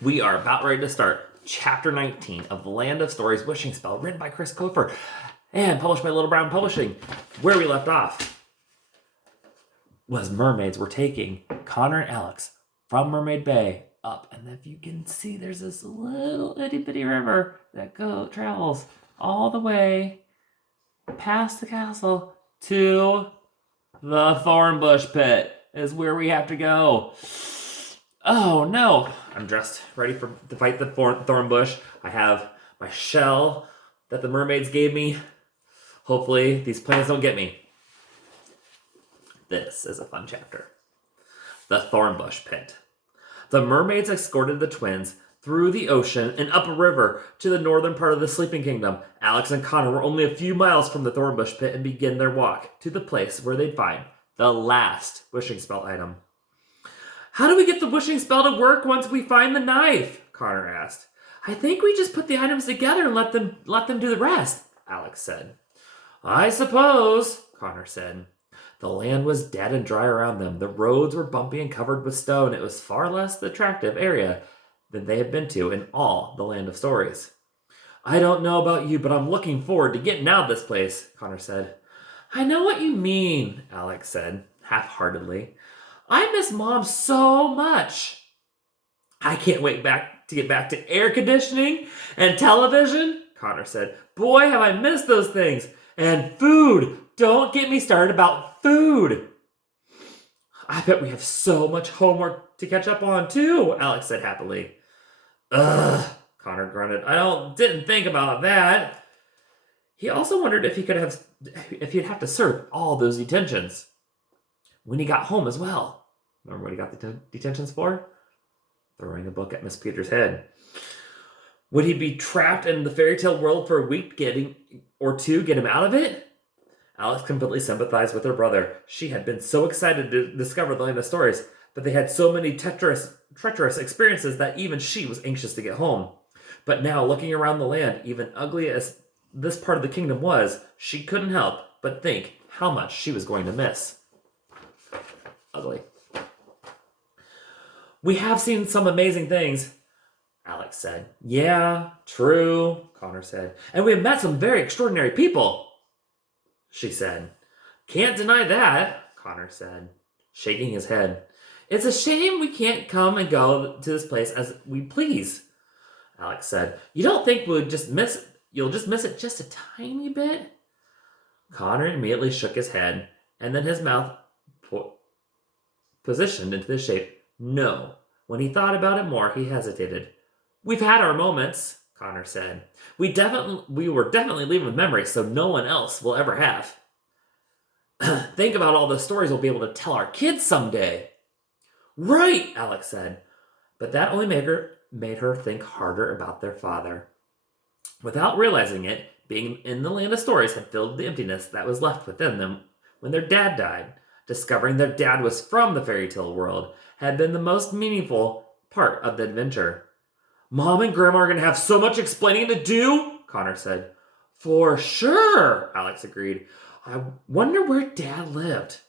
We are about ready to start Chapter 19 of Land of Stories Wishing Spell, written by Chris Kofer and published by Little Brown Publishing. Where we left off was mermaids were taking Connor and Alex from Mermaid Bay up. And if you can see, there's this little itty bitty river that travels all the way past the castle to the Thornbush Pit is where we have to go. Oh no! I'm dressed, ready to fight the thornbush. I have my shell that the mermaids gave me. Hopefully these plants don't get me. This is a fun chapter. The Thornbush Pit. The mermaids escorted the twins through the ocean and up a river to the northern part of the Sleeping Kingdom. Alex and Connor were only a few miles from the Thornbush Pit and began their walk to the place where they'd find the last wishing spell item. How do we get the wishing spell to work once we find the knife? Connor asked. I think we just put the items together and let them do the rest, Alex said. I suppose, Connor said. The land was dead and dry around them. The roads were bumpy and covered with stone. It was far less the attractive area than they had been to in all the Land of Stories. I don't know about you, but I'm looking forward to getting out of this place, Connor said. I know what you mean, Alex said, half-heartedly. I miss Mom so much. I can't wait to get back to air conditioning and television, Connor said. Boy, have I missed those things. And food. Don't get me started about food. I bet we have so much homework to catch up on, too, Alex said happily. Ugh, Connor grunted. Didn't think about that. He also wondered if he'd have to serve all those detentions when he got home as well. Remember what he got the detentions for? Throwing a book at Miss Peters' head. Would he be trapped in the fairy tale world for a week get him out of it? Alex completely sympathized with her brother. She had been so excited to discover the Land of Stories, but they had so many treacherous experiences that even she was anxious to get home. But now, looking around the land, even ugly as this part of the kingdom was, she couldn't help but think how much she was going to miss. Ugly. We have seen some amazing things, Alex said. Yeah, true, Connor said. And we have met some very extraordinary people, she said. Can't deny that, Connor said, shaking his head. It's a shame we can't come and go to this place as we please, Alex said. You don't think you'll just miss it just a tiny bit? Connor immediately shook his head, and then his mouth positioned into the shape. No. When he thought about it more, he hesitated. We've had our moments, Connor said. We were definitely leaving with memories so no one else will ever have. Think about all the stories we'll be able to tell our kids someday. Right, Alex said. But that only made her think harder about their father. Without realizing it, being in the Land of Stories had filled the emptiness that was left within them when their dad died. Discovering their dad was from the fairy tale world had been the most meaningful part of the adventure. Mom and Grandma are going to have so much explaining to do, Connor said. For sure, Alex agreed. I wonder where Dad lived.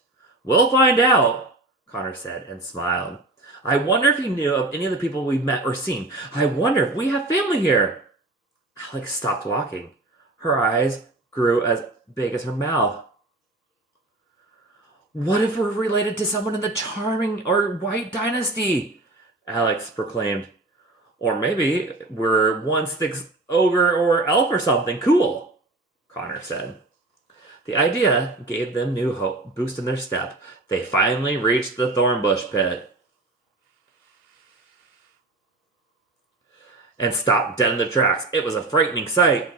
We'll find out, Connor said and smiled. I wonder if he knew of any of the people we've met or seen. I wonder if we have family here. Alex stopped walking. Her eyes grew as big as her mouth. What if we're related to someone in the Charming or White Dynasty? Alex proclaimed. Or maybe we're one Styx ogre or elf or something cool, Connor said. The idea gave them new hope, boost in their step. They finally reached the Thornbush Pit and stopped dead in the tracks. It was a frightening sight.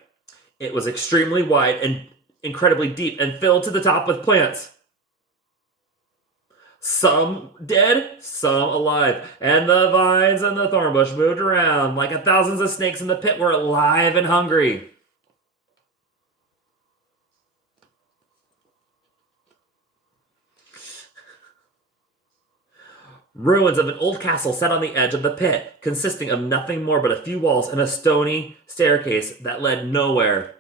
It was extremely wide and incredibly deep and filled to the top with plants. Some dead, some alive, and the vines and the thornbush moved around like thousands of snakes in the pit were alive and hungry. Ruins of an old castle sat on the edge of the pit, consisting of nothing more but a few walls and a stony staircase that led nowhere.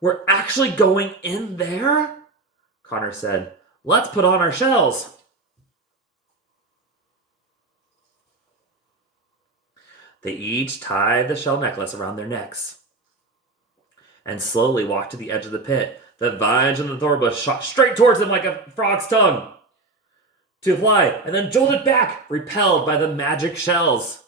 We're actually going in there? Connor said. Let's put on our shells. They each tied the shell necklace around their necks and slowly walked to the edge of the pit. The vines and the thornbush shot straight towards them like a frog's tongue to fly, and then jolted back, repelled by the magic shells.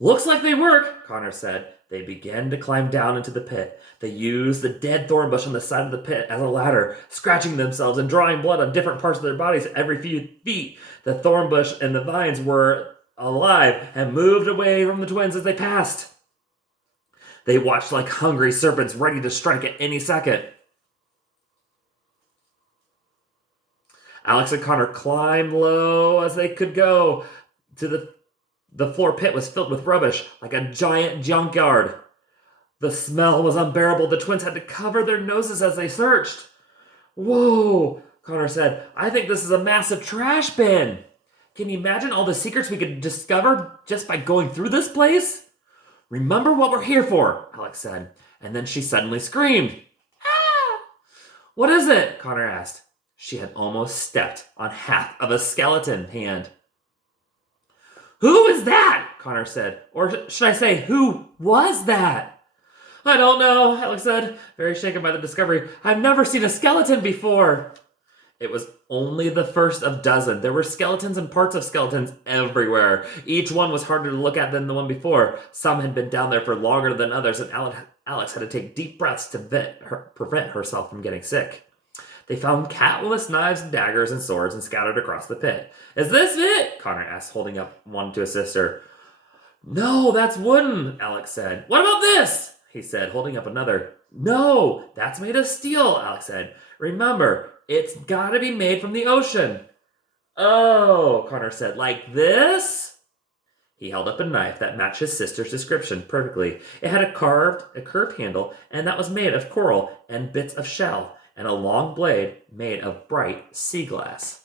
Looks like they work, Connor said. They began to climb down into the pit. They used the dead thornbush on the side of the pit as a ladder, scratching themselves and drawing blood on different parts of their bodies every few feet. The thornbush and the vines were alive and moved away from the twins as they passed. They watched like hungry serpents ready to strike at any second. Alex and Connor climbed low as they could go. The floor pit was filled with rubbish, like a giant junkyard. The smell was unbearable. The twins had to cover their noses as they searched. Whoa, Connor said. I think this is a massive trash bin. Can you imagine all the secrets we could discover just by going through this place? Remember what we're here for, Alex said. And then she suddenly screamed. Ah! What is it? Connor asked. She had almost stepped on half of a skeleton hand. Who is that? Connor said. Or should I say, who was that? I don't know, Alex said, very shaken by the discovery. I've never seen a skeleton before. It was only the first of dozen. There were skeletons and parts of skeletons everywhere. Each one was harder to look at than the one before. Some had been down there for longer than others, and Alex had to take deep breaths to prevent herself from getting sick. They found countless knives and daggers and swords and scattered across the pit. Is this it? Connor asked, holding up one to his sister. No, that's wooden, Alex said. What about this? He said, holding up another. No, that's made of steel, Alex said. Remember, it's gotta be made from the ocean. Oh, Connor said, like this? He held up a knife that matched his sister's description perfectly. It had a curved handle, and that was made of coral and bits of shell, and a long blade made of bright sea glass.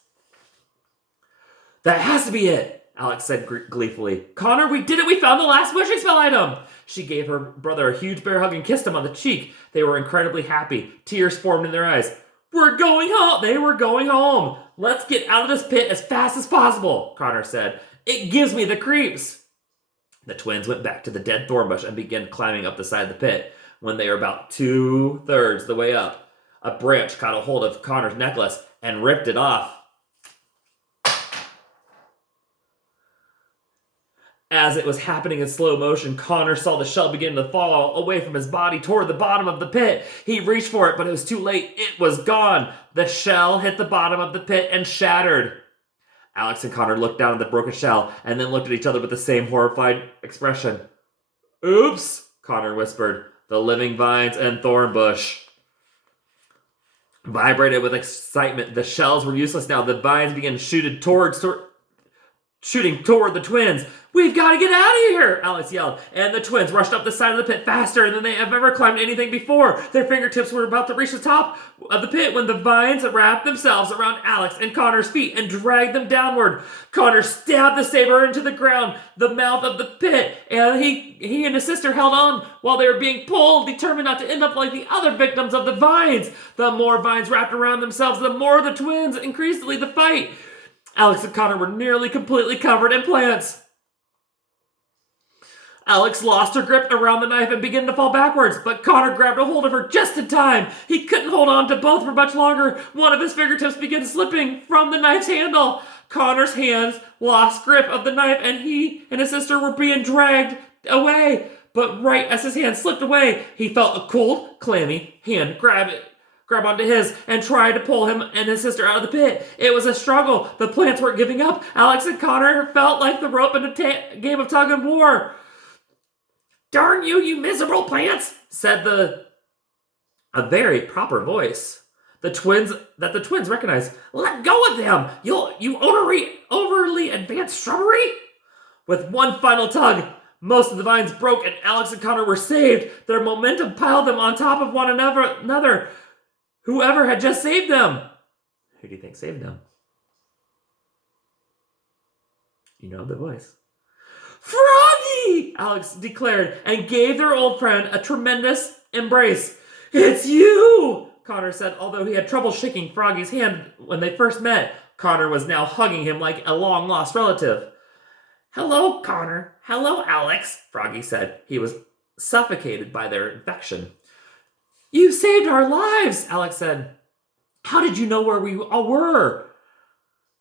That has to be it, Alex said gleefully. Connor, we did it! We found the last wishing spell item! She gave her brother a huge bear hug and kissed him on the cheek. They were incredibly happy. Tears formed in their eyes. We're going home! They were going home! Let's get out of this pit as fast as possible, Connor said. It gives me the creeps. The twins went back to the dead thornbush and began climbing up the side of the pit. When they were about 2/3 the way up, a branch caught a hold of Connor's necklace and ripped it off. As it was happening in slow motion, Connor saw the shell begin to fall away from his body toward the bottom of the pit. He reached for it, but it was too late. It was gone. The shell hit the bottom of the pit and shattered. Alex and Connor looked down at the broken shell and then looked at each other with the same horrified expression. Oops, Connor whispered. The living vines and thornbush vibrated with excitement. The shells were useless now. The vines began shooting toward the twins. We've got to get out of here, Alex yelled. And the twins rushed up the side of the pit faster than they have ever climbed anything before. Their fingertips were about to reach the top of the pit when the vines wrapped themselves around Alex and Connor's feet and dragged them downward. Connor stabbed the saber into the ground, the mouth of the pit, and he and his sister held on while they were being pulled, determined not to end up like the other victims of the vines. The more vines wrapped around themselves, the more the twins increasingly the fight. Alex and Connor were nearly completely covered in plants. Alex lost her grip around the knife and began to fall backwards, but Connor grabbed a hold of her just in time. He couldn't hold on to both for much longer. One of his fingertips began slipping from the knife's handle. Connor's hands lost grip of the knife, and he and his sister were being dragged away. But right as his hand slipped away, he felt a cold, clammy hand grab onto his and tried to pull him and his sister out of the pit. It was a struggle. The plants weren't giving up. Alex and Connor felt like the rope in a game of tug and war. Darn you, you miserable plants, said a very proper voice. The twins recognized. Let go of them, you overly advanced shrubbery. With one final tug, most of the vines broke and Alex and Connor were saved. Their momentum piled them on top of one another. Whoever had just saved them. Who do you think saved them? You know the voice. Froggy! Alex declared and gave their old friend a tremendous embrace. It's you! Connor said, although he had trouble shaking Froggy's hand when they first met. Connor was now hugging him like a long-lost relative. "Hello, Connor. Hello, Alex," Froggy said. He was suffocated by their affection. "You saved our lives," Alex said. "How did you know where we all were?"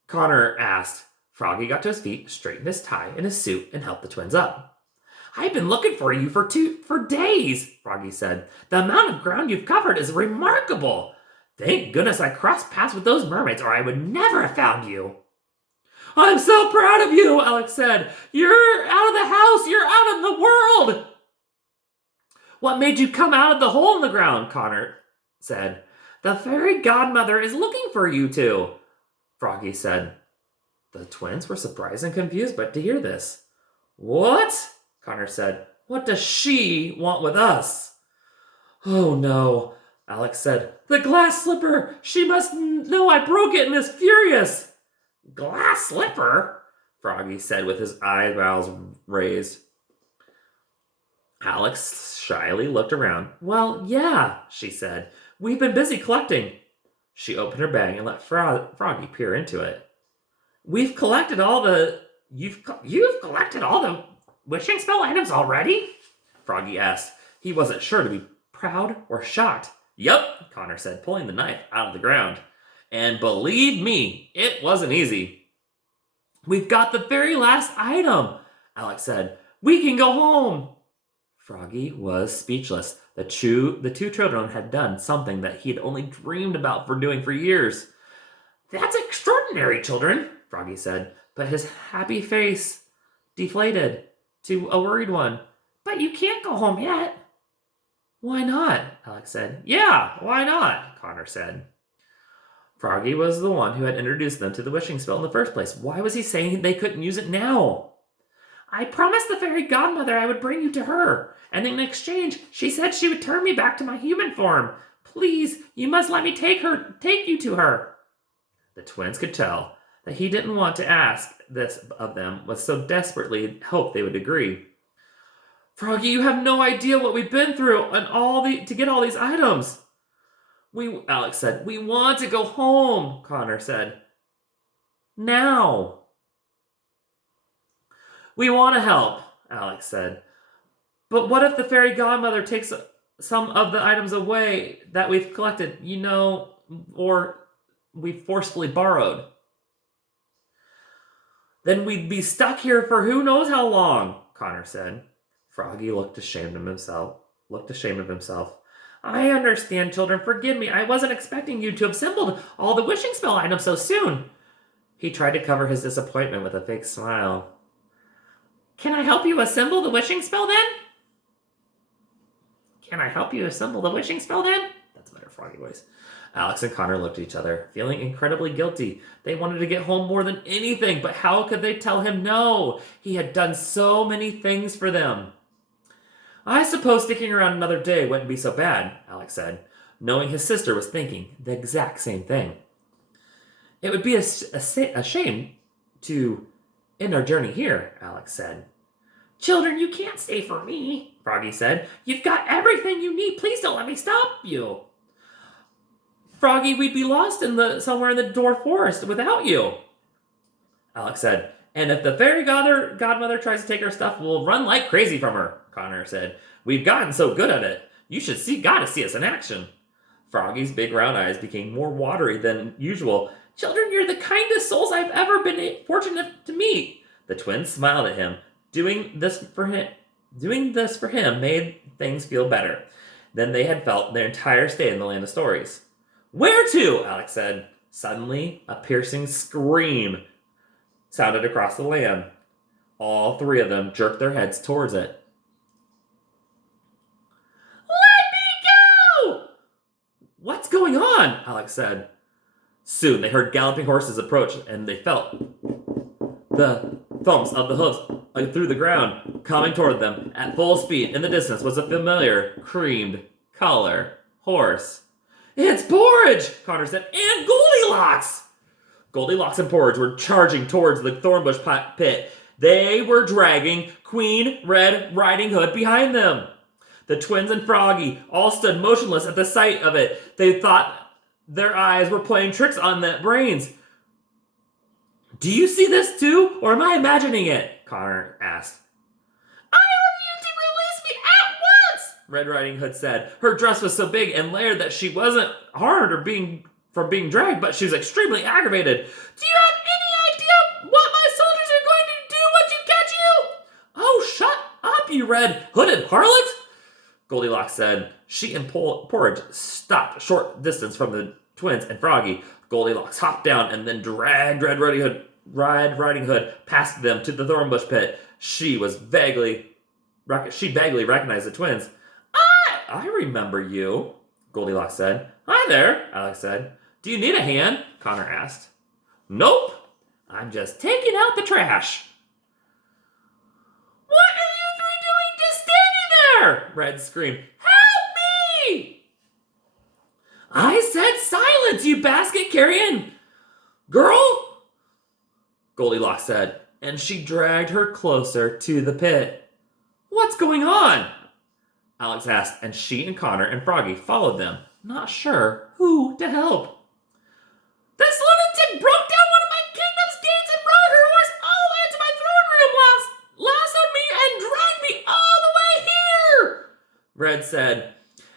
Connor asked. Froggy got to his feet, straightened his tie and his suit, and helped the twins up. "I've been looking for you for days," Froggy said. "The amount of ground you've covered is remarkable. Thank goodness I crossed paths with those mermaids, or I would never have found you." "I'm so proud of you," Alex said. "You're out of the house. You're out in the world." "What made you come out of the hole in the ground?" Connor said. "The fairy godmother is looking for you two," Froggy said. The twins were surprised and confused to hear this. "What?" Connor said. "What does she want with us?" "Oh no," Alex said. "The glass slipper! She must know I broke it and is furious." "Glass slipper?" Froggy said with his eyebrows raised. Alex shyly looked around. "Well, yeah," she said. "We've been busy collecting." She opened her bag and let Froggy peer into it. You've collected all the wishing spell items already?" Froggy asked. He wasn't sure to be proud or shocked. "Yup," Connor said, pulling the knife out of the ground. "And believe me, it wasn't easy." "We've got the very last item," Alex said. "We can go home." Froggy was speechless. The two children had done something that he had only dreamed about doing for years. "That's extraordinary, children," Froggy said, but his happy face deflated to a worried one. "But you can't go home yet." "Why not?" Alex said. "Yeah, why not?" Connor said. Froggy was the one who had introduced them to the wishing spell in the first place. Why was he saying they couldn't use it now? "I promised the fairy godmother I would bring you to her, and in exchange, she said she would turn me back to my human form. Please, you must let me take you to her." The twins could tell that he didn't want to ask this of them, but so desperately hoped they would agree. "Froggy, you have no idea what we've been through to get all these items." Alex said. "We want to go home," Connor said. "Now." "We want to help," Alex said. "But what if the fairy godmother takes some of the items away that we've collected, or we forcefully borrowed? Then we'd be stuck here for who knows how long," Connor said. Froggy looked ashamed of himself. "I understand, children. Forgive me. I wasn't expecting you to have assembled all the wishing spell items so soon." He tried to cover his disappointment with a fake smile. "Can I help you assemble the wishing spell then?" That's a better Froggy voice. Alex and Connor looked at each other, feeling incredibly guilty. They wanted to get home more than anything, but how could they tell him no? He had done so many things for them. "I suppose sticking around another day wouldn't be so bad," Alex said, knowing his sister was thinking the exact same thing. "It would be a shame to end our journey here," Alex said. "Children, you can't stay for me," Froggy said. "You've got everything you need. Please don't let me stop you." "Froggy, we'd be lost somewhere in the dwarf forest without you," Alex said. "And if the fairy godmother tries to take our stuff, we'll run like crazy from her," Connor said. "We've gotten so good at it. You gotta see us in action." Froggy's big round eyes became more watery than usual. "Children, you're the kindest souls I've ever been fortunate to meet." The twins smiled at him. Doing this for him made things feel better than they had felt their entire stay in the Land of Stories. "Where to?" Alex said. Suddenly, a piercing scream sounded across the land. All three of them jerked their heads towards it. "Let me go!" "What's going on?" Alex said. Soon they heard galloping horses approach, and they felt the thumps of the hoofs through the ground coming toward them at full speed. In the distance was a familiar creamed color horse. "It's Porridge!" Connor said. "And Goldilocks!" Goldilocks and Porridge were charging towards the Thornbush Pit. They were dragging Queen Red Riding Hood behind them. The twins and Froggy all stood motionless at the sight of it. They thought their eyes were playing tricks on their brains. Do you see this too, or am I imagining it? Connor asked. I order you to release me at once, Red Riding Hood said. Her dress was so big and layered that she wasn't harmed from being dragged, but she was extremely aggravated. Do you have any idea what my soldiers are going to do once you catch you? Oh, shut up, you red hooded harlot, Goldilocks said. She and Porridge stopped a short distance from the twins and Froggy. Goldilocks hopped down and then dragged Red Riding Hood past them to the Thornbush Pit. She vaguely recognized the twins. I remember you, Goldilocks said. Hi there, Alex said. Do you need a hand? Connor asked. Nope, I'm just taking out the trash. What are you three doing just standing there? Red screamed. Help me! I said silence, you basket-carrying girl, Goldilocks said, and she dragged her closer to the pit. What's going on? Alex asked, and she and Connor and Froggy followed them, not sure who to help. This lunatic broke down one of my kingdom's gates and rode her horse all the way to my throne room, lassoed me and dragged me all the way here, Red said.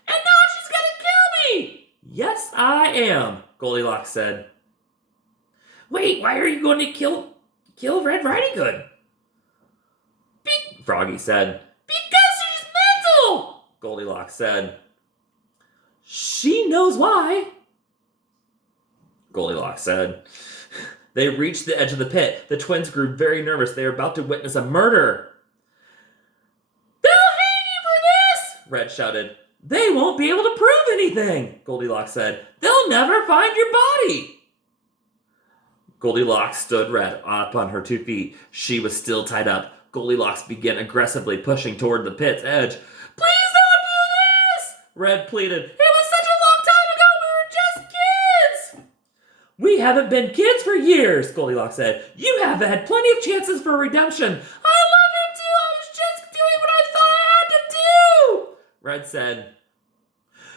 And now she's gonna kill me. Yes, I am, Goldilocks said. Wait, why are you going to kill Red Riding Hood? Froggy said. Because she's mental, Goldilocks said. She knows why, Goldilocks said. They reached the edge of the pit. The twins grew very nervous. They were about to witness a murder. They'll hang you for this, Red shouted. They won't be able to prove anything, Goldilocks said. They'll never find your body. Goldilocks stood Red up on her 2 feet. She was still tied up. Goldilocks began aggressively pushing toward the pit's edge. Please don't do this, Red pleaded. It was such a long time ago. We were just kids. We haven't been kids for years, Goldilocks said. You have had plenty of chances for redemption. I love him too. I was just doing what I thought I had to do, Red said.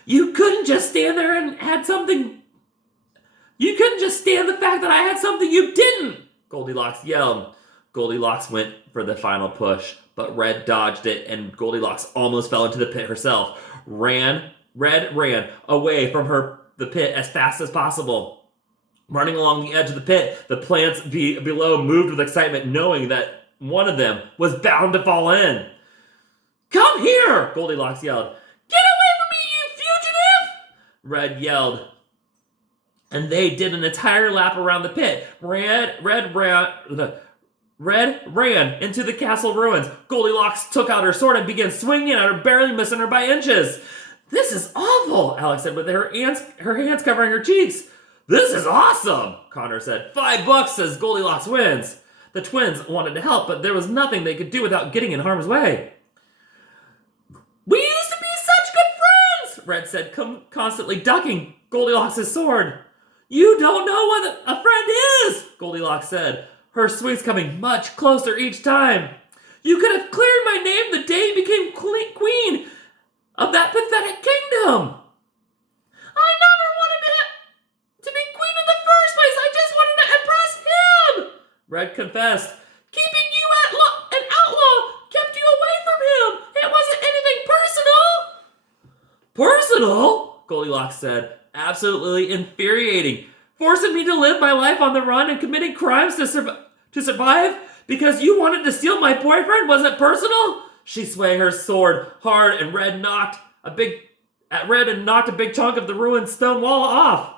You couldn't just stand there and had something. You couldn't just stand the fact that I had something you didn't, Goldilocks yelled. Goldilocks went for the final push, but Red dodged it, and Goldilocks almost fell into the pit herself. Red ran away from the pit as fast as possible. Running along the edge of the pit, the plants below moved with excitement, knowing that one of them was bound to fall in. Come here, Goldilocks yelled. Get away from me, you fugitive! Red yelled. And they did an entire lap around the pit. Red ran into the castle ruins. Goldilocks took out her sword and began swinging at her, barely missing her by inches. This is awful, Alex said, with her hands covering her cheeks. This is awesome, Connor said. $5, says Goldilocks wins. The twins wanted to help, but there was nothing they could do without getting in harm's way. We used to be such good friends, Red said, constantly ducking Goldilocks' sword. You don't know what a friend is, Goldilocks said, her swings coming much closer each time. You could have cleared my name the day you became queen of that pathetic kingdom. I never wanted to be queen in the first place. I just wanted to impress him, Red confessed. Keeping you an outlaw kept you away from him. It wasn't anything personal. Personal? Goldilocks said. Absolutely infuriating. Forcing me to live my life on the run and committing crimes to survive because you wanted to steal my boyfriend wasn't personal? She swung her sword hard and Red knocked a big chunk of the ruined stone wall off.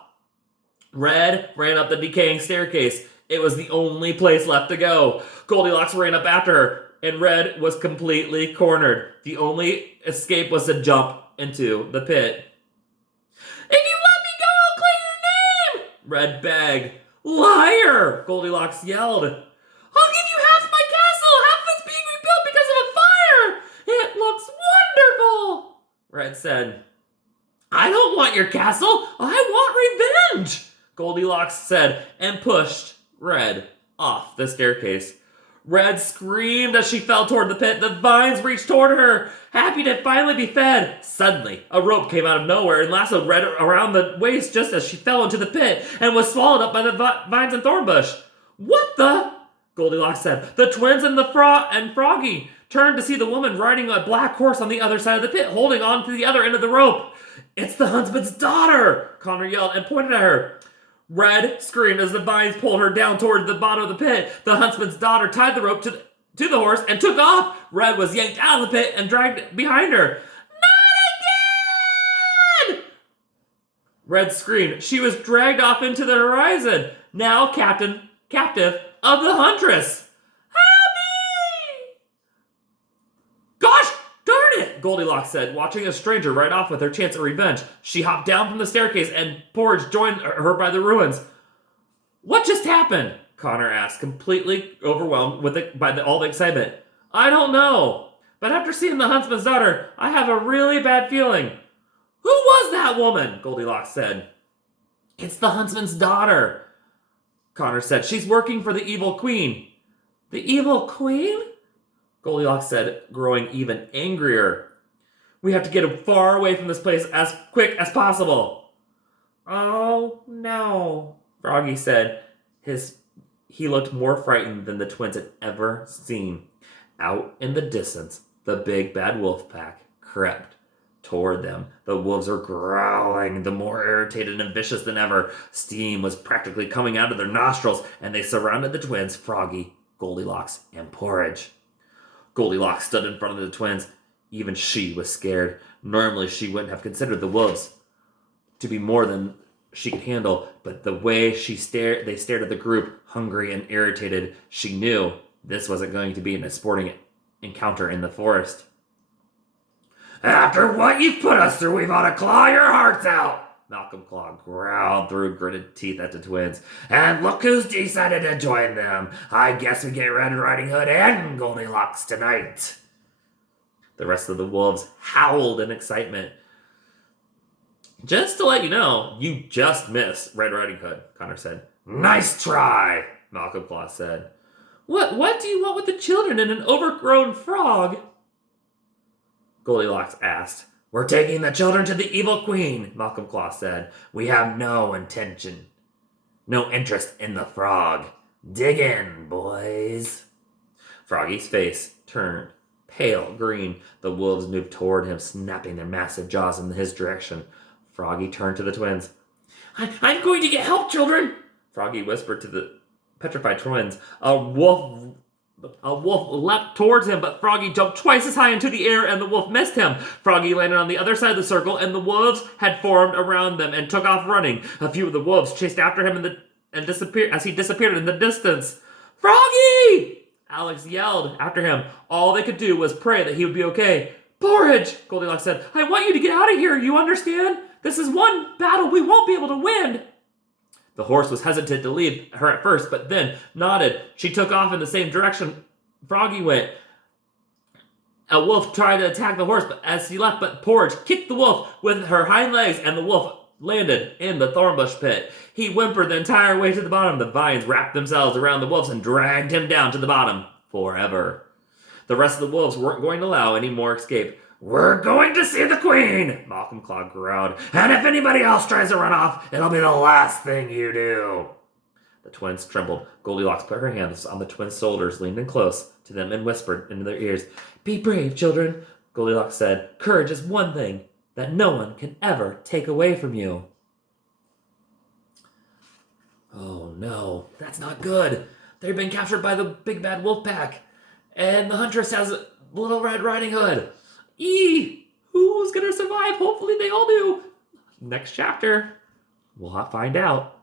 Red ran up the decaying staircase. It was the only place left to go. Goldilocks ran up after her, and Red was completely cornered. The only escape was to jump into the pit. If you let me go, I'll clear your name, Red begged. Liar, Goldilocks yelled. I'll give you half my castle. Half of it's being rebuilt because of a fire. It looks wonderful, Red said. I don't want your castle. I want revenge, Goldilocks said, and pushed Red off the staircase. Red screamed as she fell toward the pit. The vines reached toward her, happy to finally be fed. Suddenly, a rope came out of nowhere and lassoed Red around the waist just as she fell into the pit and was swallowed up by the vines and thornbush. What the? Goldilocks said. The twins and Froggy turned to see the woman riding a black horse on the other side of the pit, holding on to the other end of the rope. It's the huntsman's daughter! Connor yelled and pointed at her. Red screamed as the vines pulled her down toward the bottom of the pit. The huntsman's daughter tied the rope to the horse and took off. Red was yanked out of the pit and dragged behind her. Not again! Red screamed. She was dragged off into the horizon. Now captive of the huntress. Help me! Gosh darn it, Goldilocks said, watching a stranger ride off with her chance at revenge. She hopped down from the staircase and Porridge joined her by the ruins. What just happened? Connor asked, completely overwhelmed by all the excitement. I don't know, but after seeing the huntsman's daughter, I have a really bad feeling. Who was that woman? Goldilocks said. It's the huntsman's daughter, Connor said. She's working for the evil queen. The evil queen? Goldilocks said, growing even angrier. We have to get far away from this place as quick as possible. Oh, no, Froggy said. He looked more frightened than the twins had ever seen. Out in the distance, the big bad wolf pack crept toward them. The wolves were growling, the more irritated and vicious than ever. Steam was practically coming out of their nostrils, and they surrounded the twins, Froggy, Goldilocks, and Porridge. Goldilocks stood in front of the twins. Even she was scared. Normally, she wouldn't have considered the wolves to be more than she could handle, but the way they stared at the group, hungry and irritated, she knew this wasn't going to be a sporting encounter in the forest. After what you've put us through, we've ought to claw your hearts out, Malcolm Claw growled through gritted teeth at the twins. And look who's decided to join them. I guess we get Red Riding Hood and Goldilocks tonight. The rest of the wolves howled in excitement. Just to let you know, you just missed Red Riding Hood, Connor said. Nice try, Malcolm Claw said. What do you want with the children and an overgrown frog? Goldilocks asked. We're taking the children to the evil queen, Malcolm Claw said. We have no interest in the frog. Dig in, boys. Froggy's face turned pale green. The wolves moved toward him, snapping their massive jaws in his direction. Froggy turned to the twins. I'm going to get help, children, Froggy whispered to the petrified twins. A wolf leapt towards him, but Froggy jumped twice as high into the air and the wolf missed him. Froggy landed on the other side of the circle and the wolves had formed around them and took off running. A few of the wolves chased after him and disappeared as he disappeared in the distance. Froggy! Alex yelled after him. All they could do was pray that he would be okay. Porridge, Goldilocks said. I want you to get out of here, you understand? This is one battle we won't be able to win. The horse was hesitant to leave her at first, but then nodded. She took off in the same direction Froggy went. A wolf tried to attack the horse, but as he left, but Porridge kicked the wolf with her hind legs, and the wolf landed in the Thornbush Pit. He whimpered the entire way to the bottom. The vines wrapped themselves around the wolves and dragged him down to the bottom forever. The rest of the wolves weren't going to allow any more escape. We're going to see the queen, Malcolm Claw growled. And if anybody else tries to run off, it'll be the last thing you do. The twins trembled. Goldilocks put her hands on the twins' shoulders, leaned in close to them, and whispered into their ears. Be brave, children, Goldilocks said. Courage is one thing that no one can ever take away from you. Oh no, that's not good. They've been captured by the big bad wolf pack. And the huntress has a little Red Riding Hood. Who's gonna survive? Hopefully they all do. Next chapter, we'll find out.